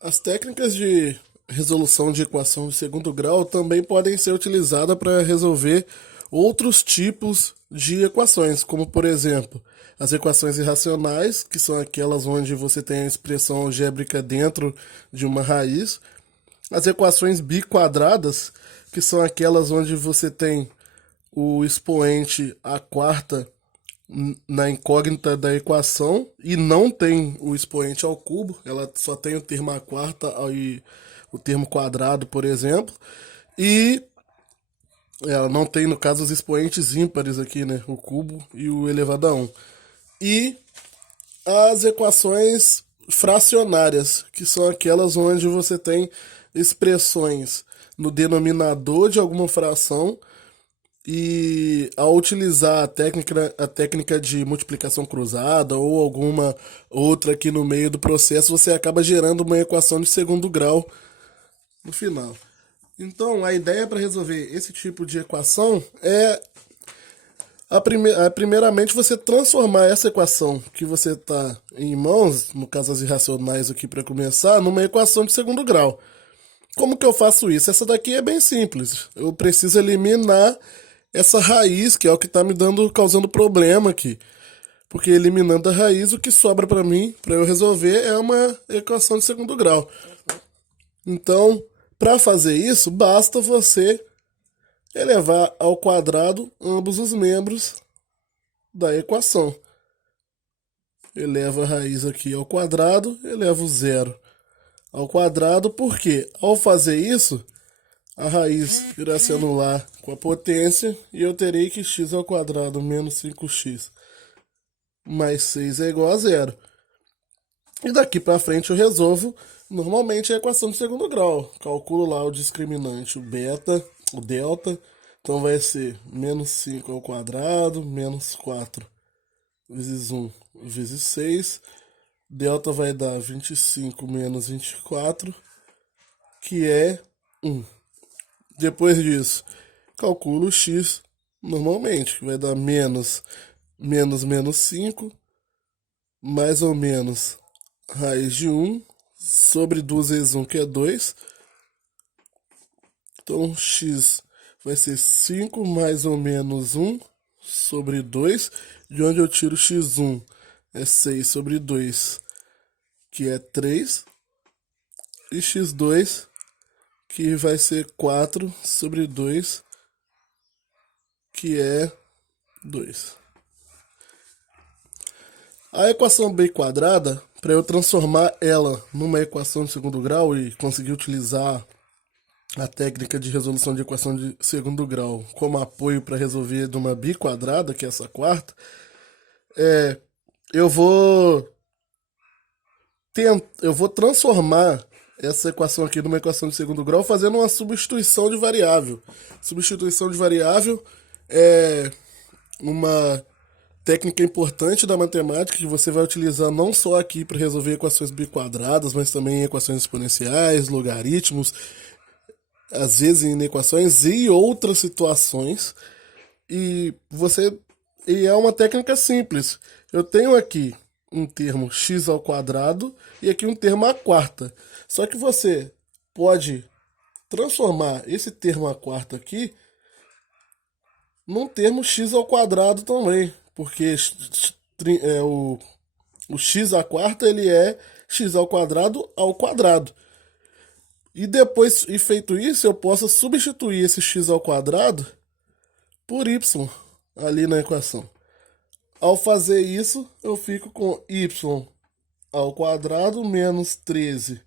As técnicas de resolução de equação de segundo grau também podem ser utilizadas para resolver outros tipos de equações, como por exemplo, as equações irracionais, que são aquelas onde você tem a expressão algébrica dentro de uma raiz, as equações biquadradas, que são aquelas onde você tem o expoente a quarta na incógnita da equação e não tem o expoente ao cubo, ela só tem o termo à quarta e o termo quadrado, por exemplo, e ela não tem, no caso, os expoentes ímpares aqui, né? O cubo e o elevado a 1. E as equações fracionárias, que são aquelas onde você tem expressões no denominador de alguma fração e ao utilizar a técnica de multiplicação cruzada ou alguma outra aqui no meio do processo, você acaba gerando uma equação de segundo grau no final. Então, a ideia para resolver esse tipo de equação é, primeiramente, você transformar essa equação que você está em mãos, no caso as irracionais aqui para começar, numa equação de segundo grau. Como que eu faço isso? Essa daqui é bem simples. Eu preciso eliminar essa raiz, que é o que está causando problema aqui. Porque eliminando a raiz, o que sobra para mim, para eu resolver, é uma equação de segundo grau. Então, para fazer isso, basta você elevar ao quadrado ambos os membros da equação. Eleva a raiz aqui ao quadrado, eleva o zero ao quadrado, porque ao fazer isso, a raiz irá se anular com a potência e eu terei que x ao quadrado menos 5x mais 6 é igual a zero. E daqui para frente eu resolvo normalmente a equação de segundo grau. Calculo lá o discriminante, o beta, o delta. Então vai ser menos 5 ao quadrado, menos 4 vezes 1 vezes 6. Delta vai dar 25 menos 24, que é 1. Depois disso, calculo o x normalmente, que vai dar menos 5, mais ou menos raiz de 1, sobre 2 vezes 1, que é 2. Então, x vai ser 5 mais ou menos 1 sobre 2, de onde eu tiro x1 é 6 sobre 2, que é 3, e x2, que vai ser 4 sobre 2, que é 2. A equação b quadrada, para eu transformar ela numa equação de segundo grau e conseguir utilizar a técnica de resolução de equação de segundo grau como apoio para resolver de uma b quadrada, que é essa quarta, eu vou eu vou transformar essa equação aqui numa equação de segundo grau fazendo uma substituição de variável. Substituição de variável é uma técnica importante da matemática que você vai utilizar não só aqui para resolver equações biquadradas, mas também em equações exponenciais, logaritmos, às vezes em equações e outras situações. E você e é uma técnica simples. Eu tenho aqui um termo x ao quadrado e aqui um termo a quarta. Só que você pode transformar esse termo a quarta aqui num termo x ao quadrado também, porque o x à quarta ele é x ao quadrado ao quadrado. E depois, e feito isso, eu posso substituir esse x ao quadrado por y ali na equação. Ao fazer isso, eu fico com y ao quadrado menos 13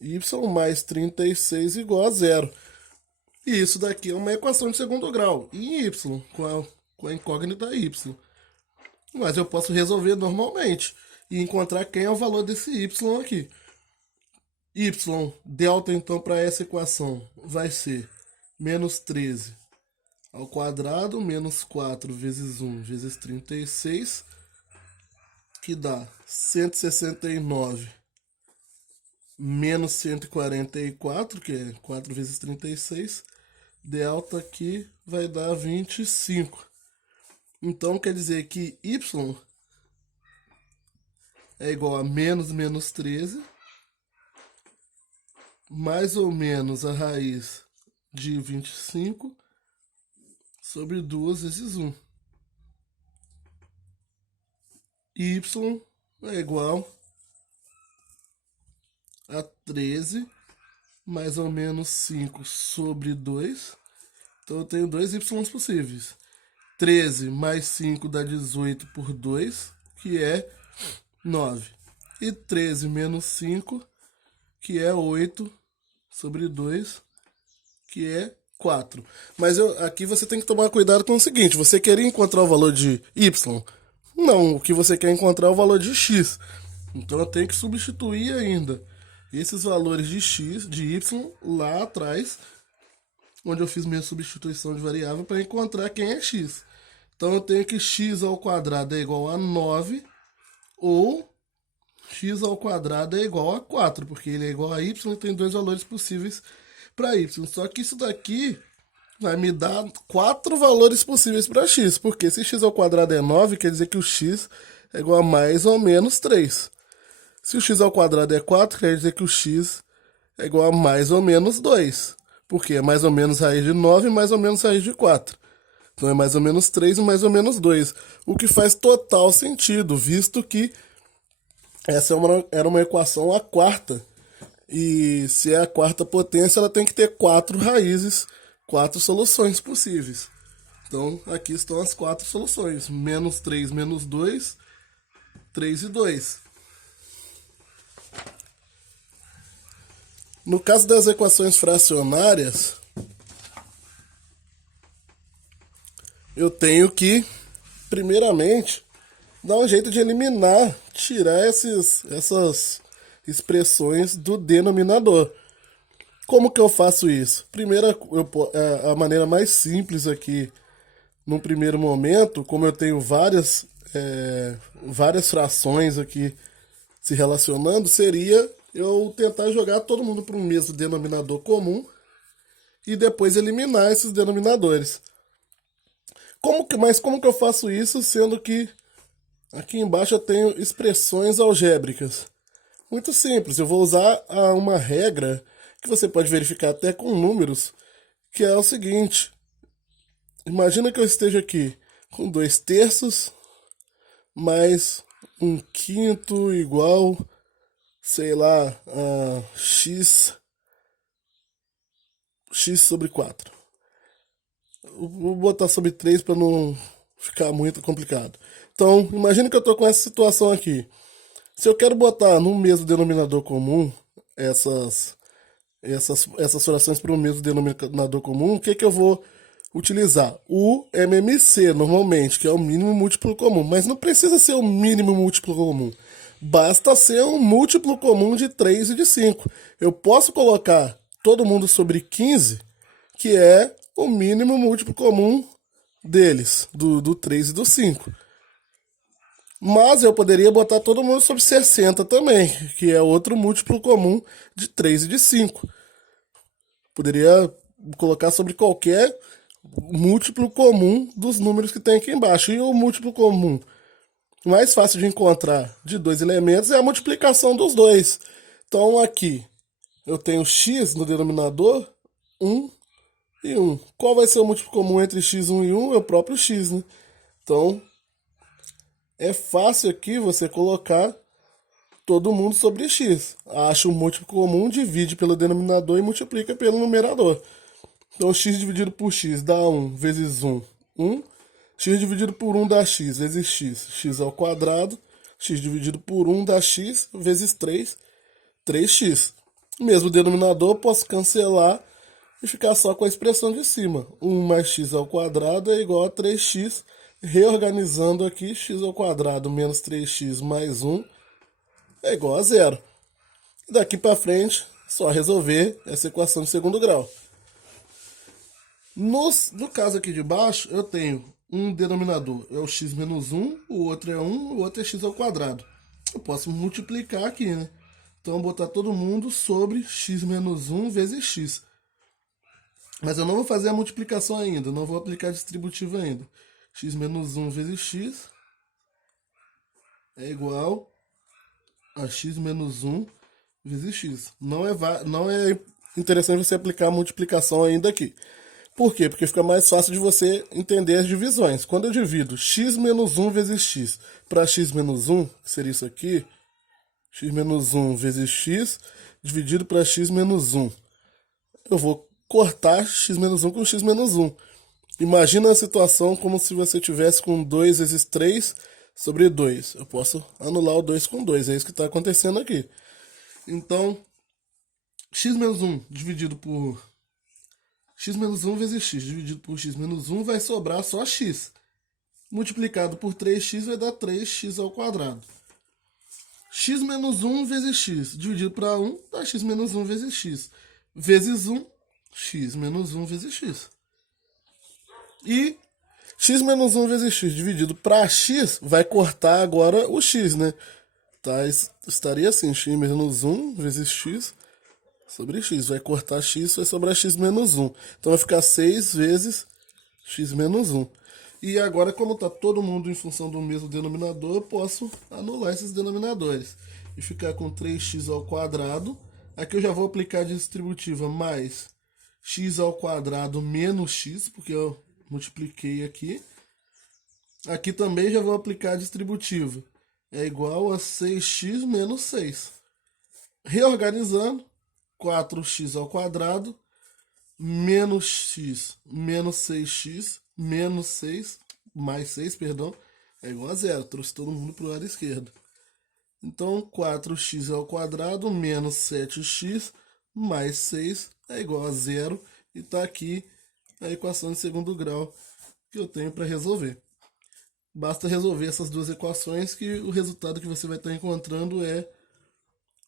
y mais 36 igual a zero. E isso daqui é uma equação de segundo grau, em y, com a incógnita y. Mas eu posso resolver normalmente e encontrar quem é o valor desse y aqui. Y, delta então para essa equação vai ser menos 13 ao quadrado menos 4 vezes 1 vezes 36, que dá 169 menos 144, que é 4 vezes 36. Delta aqui vai dar 25. Então quer dizer que y é igual a menos 13 mais ou menos a raiz de 25 sobre 2 vezes 1. Y é igual a 13 mais ou menos 5 sobre 2. Então eu tenho dois y possíveis. 13 mais 5 dá 18 por 2, que é 9. E 13 menos 5, que é 8 sobre 2, que é 4. Mas aqui você tem que tomar cuidado com o seguinte: você queria encontrar o valor de y? Não, o que você quer encontrar é o valor de x. Então eu tenho que substituir ainda esses valores de x, de y, lá atrás, onde eu fiz minha substituição de variável para encontrar quem é x. Então eu tenho que x ao quadrado é igual a 9 ou x ao quadrado é igual a 4, porque ele é igual a y e tem dois valores possíveis para y. Só que isso daqui vai me dar 4 valores possíveis para x, porque se x ao quadrado é 9, quer dizer que o x é igual a mais ou menos 3. Se o x ao quadrado é 4, quer dizer que o x é igual a mais ou menos 2. Porque é mais ou menos raiz de 9 e mais ou menos raiz de 4. Então é mais ou menos 3 e mais ou menos 2. O que faz total sentido, visto que essa era uma equação a quarta. E se é a quarta potência, ela tem que ter 4 raízes, 4 soluções possíveis. Então aqui estão as 4 soluções. Menos 3 menos 2, 3 e 2. No caso das equações fracionárias, eu tenho que, primeiramente, dar um jeito de eliminar, tirar essas expressões do denominador. Como que eu faço isso? Primeiro, a maneira mais simples aqui, no primeiro momento, como eu tenho várias frações aqui se relacionando, seria eu tentar jogar todo mundo para um mesmo denominador comum e depois eliminar esses denominadores. Mas como que eu faço isso, sendo que aqui embaixo eu tenho expressões algébricas? Muito simples, eu vou usar uma regra que você pode verificar até com números, que é o seguinte: imagina que eu esteja aqui com 2/3 mais 1/5 igual, sei lá, a x sobre 4. Vou botar sobre 3 para não ficar muito complicado. Então, imagine que eu estou com essa situação aqui. Se eu quero botar no mesmo denominador comum essas frações para o mesmo denominador comum, o que eu vou utilizar? O MMC, normalmente, que é o mínimo múltiplo comum. Mas não precisa ser o mínimo múltiplo comum. Basta ser um múltiplo comum de 3 e de 5. Eu posso colocar todo mundo sobre 15, que é o mínimo múltiplo comum deles, do 3 e do 5. Mas eu poderia botar todo mundo sobre 60 também, que é outro múltiplo comum de 3 e de 5. Poderia colocar sobre qualquer múltiplo comum dos números que tem aqui embaixo. E o múltiplo comum mais fácil de encontrar de dois elementos é a multiplicação dos dois. Então aqui eu tenho x no denominador, 1 e 1. Qual vai ser o múltiplo comum entre x1 e 1? É o próprio x, né? Então é fácil aqui você colocar todo mundo sobre x. Acha o múltiplo comum, divide pelo denominador e multiplica pelo numerador. Então x dividido por x dá 1 vezes 1, 1. X dividido por 1 dá x vezes x, x ao quadrado. X dividido por 1 dá x vezes 3, 3x. Mesmo denominador, posso cancelar e ficar só com a expressão de cima. 1 mais x ao quadrado é igual a 3x. Reorganizando aqui, x ao quadrado menos 3x mais 1 é igual a 0. Daqui para frente, só resolver essa equação de segundo grau. No caso aqui de baixo, eu tenho um denominador, é o x menos 1, o outro é 1, o outro é x ao quadrado. Eu posso multiplicar aqui, né? Então, botar todo mundo sobre x menos 1 vezes x. Mas eu não vou fazer a multiplicação ainda, não vou aplicar distributivo ainda. X menos 1 vezes x é igual a x menos 1 vezes x. Não é interessante você aplicar a multiplicação ainda aqui. Por quê? Porque fica mais fácil de você entender as divisões. Quando eu divido x menos 1 vezes x para x menos 1, que seria isso aqui, x menos 1 vezes x, dividido para x menos 1. Eu vou cortar x menos 1 com x menos 1. Imagina a situação como se você tivesse com 2 vezes 3 sobre 2. Eu posso anular o 2 com 2, é isso que está acontecendo aqui. Então, x menos 1 dividido por x menos 1 vezes x dividido por x menos 1 vai sobrar só x. Multiplicado por 3x vai dar 3x ao quadrado. X menos 1 vezes x dividido para 1 dá x menos 1 vezes x. Vezes 1, x menos 1 vezes x. E x menos 1 vezes x dividido para x vai cortar agora o x, né? Tá, estaria assim, x menos 1 vezes x sobre x. Vai cortar x, vai sobrar x menos 1. Então vai ficar 6 vezes x menos 1. E agora, como está todo mundo em função do mesmo denominador, eu posso anular esses denominadores. E ficar com 3x ao quadrado. Aqui eu já vou aplicar a distributiva mais x ao quadrado menos x, porque eu multipliquei aqui. Aqui também já vou aplicar a distributiva. É igual a 6x menos 6. Reorganizando, 4x ao quadrado menos x menos 6x menos 6 mais 6, perdão, é igual a zero. Trouxe todo mundo para o lado esquerdo. Então, 4x ao quadrado menos 7x mais 6 é igual a zero. E está aqui a equação de segundo grau que eu tenho para resolver. Basta resolver essas duas equações que o resultado que você vai estar encontrando é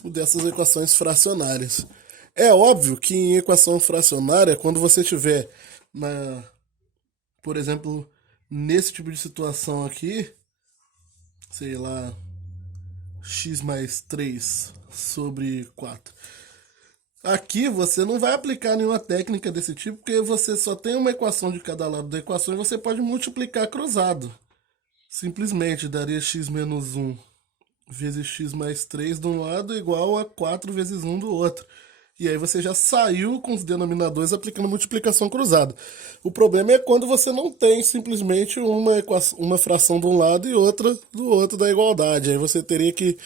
o dessas equações fracionárias. É óbvio que em equação fracionária, quando você tiver, por exemplo, nesse tipo de situação aqui, sei lá, x mais 3 sobre 4. Aqui você não vai aplicar nenhuma técnica desse tipo, porque você só tem uma equação de cada lado da equação e você pode multiplicar cruzado. Simplesmente daria x menos 1 vezes x mais 3 de um lado igual a 4 vezes 1 do outro. E aí você já saiu com os denominadores aplicando multiplicação cruzada. O problema é quando você não tem simplesmente uma fração de um lado e outra do outro da igualdade. Aí você teria que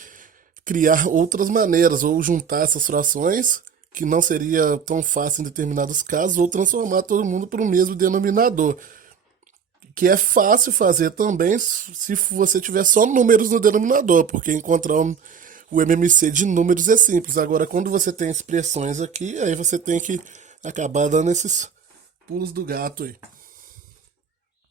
criar outras maneiras, ou juntar essas frações, que não seria tão fácil em determinados casos, ou transformar todo mundo para o mesmo denominador. Que é fácil fazer também se você tiver só números no denominador, porque encontrar o MMC de números é simples. Agora, quando você tem expressões aqui, aí você tem que acabar dando esses pulos do gato aí.